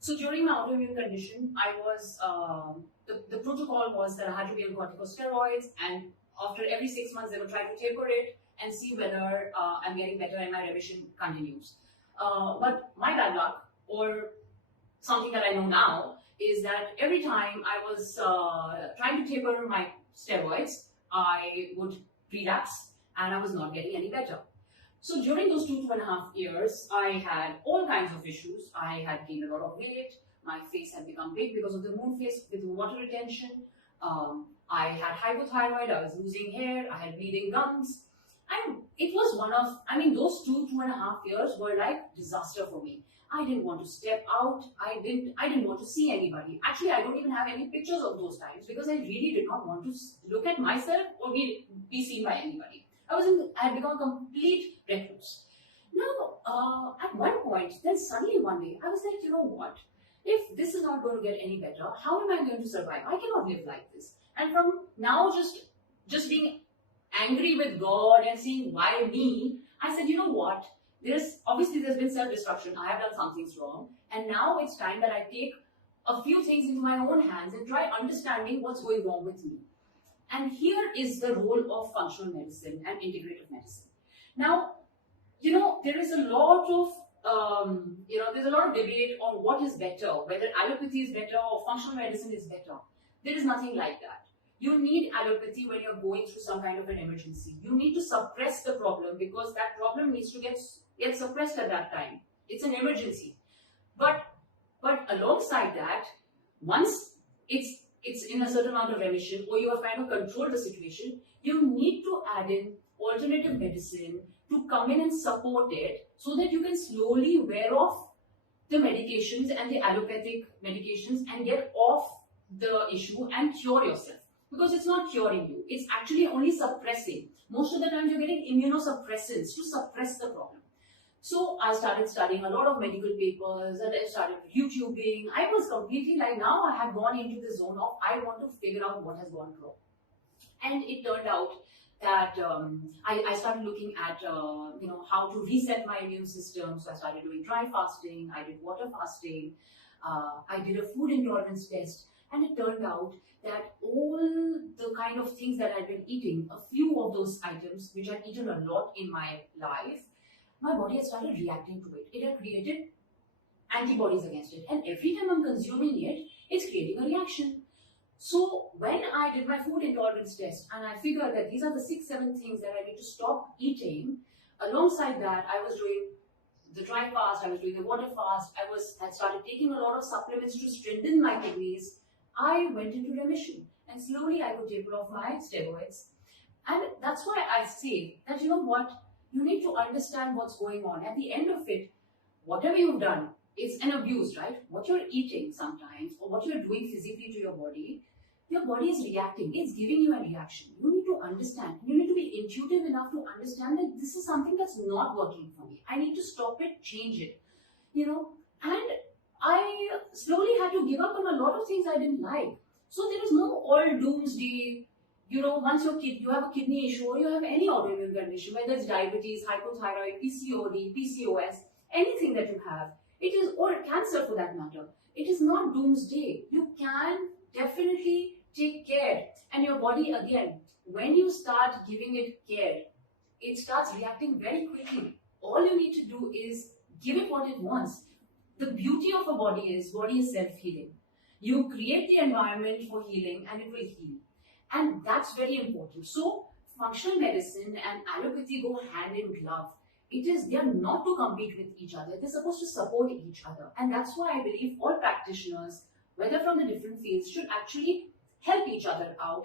So during my autoimmune condition, I was the protocol was that I had to be on corticosteroids, and after every 6 months, they would try to taper it and see whether I'm getting better and my remission continues. But my bad luck, or something that I know now, is that every time I was trying to taper my steroids, I would relapse and I was not getting any better. So during those 2.5 years, I had all kinds of issues. I had gained a lot of weight. My face had become big because of the moon face with water retention. I had hypothyroid. I was losing hair. I had bleeding gums. And it was those 2.5 years were like disaster for me. I didn't want to step out. I didn't want to see anybody. Actually, I don't even have any pictures of those times because I really did not want to look at myself or be seen by anybody. I had become a complete recluse. Now, at one point, then suddenly one day, I was like, you know what? If this is not going to get any better, how am I going to survive? I cannot live like this. And from now, just being angry with God and saying, why me? I said, you know what? There's been self-destruction. I have done some things wrong. And now it's time that I take a few things into my own hands and try understanding what's going wrong with me. And here is the role of functional medicine and integrative medicine. Now, there is a lot of debate on what is better, whether allopathy is better or functional medicine is better. There is nothing like that. You need allopathy when you're going through some kind of an emergency. You need to suppress the problem because that problem needs to get suppressed at that time. It's an emergency. But alongside that, once it's in a certain amount of remission or you have kind of controlled the situation, you need to add in alternative medicine to come in and support it so that you can slowly wear off the medications and the allopathic medications and get off the issue and cure yourself. Because it's not curing you, it's actually only suppressing. Most of the time you're getting immunosuppressants to suppress the problem. So I started studying a lot of medical papers and I started YouTubing. I was completely now I have gone into the zone of I want to figure out what has gone wrong. And it turned out that I started looking at how to reset my immune system. So I started doing dry fasting, I did water fasting, I did a food intolerance test, and it turned out that all the kind of things that I'd been eating, a few of those items which I'd eaten a lot in my life, my body had started reacting to it. It had created antibodies against it, and every time I'm consuming it, it's creating a reaction. So when I did my food intolerance test and I figured that these are the 6-7 things that I need to stop eating, alongside that I was doing the dry fast, I was doing the water fast, I started taking a lot of supplements to strengthen my kidneys. I went into remission and slowly I could taper off my steroids. And that's why I say that you need to understand what's going on. At the end of it, whatever you've done, it's an abuse, right? What you're eating sometimes or what you're doing physically to your body is reacting. It's giving you a reaction. You need to understand. You need to be intuitive enough to understand that this is something that's not working for me. I need to stop it, change it. And I slowly had to give up on a lot of things I didn't like. So there is no all doomsday. Once you have a kidney issue or you have any autoimmune condition, whether it's diabetes, hypothyroid, PCOD, PCOS, anything that you have, or cancer for that matter, it is not doomsday. You can definitely take care. And your body, again, when you start giving it care, it starts reacting very quickly. All you need to do is give it what it wants. The beauty of a body is self-healing. You create the environment for healing and it will heal. And that's very important. So functional medicine and allopathy go hand in glove. They are not to compete with each other. They're supposed to support each other. And that's why I believe all practitioners, whether from the different fields, should actually help each other out.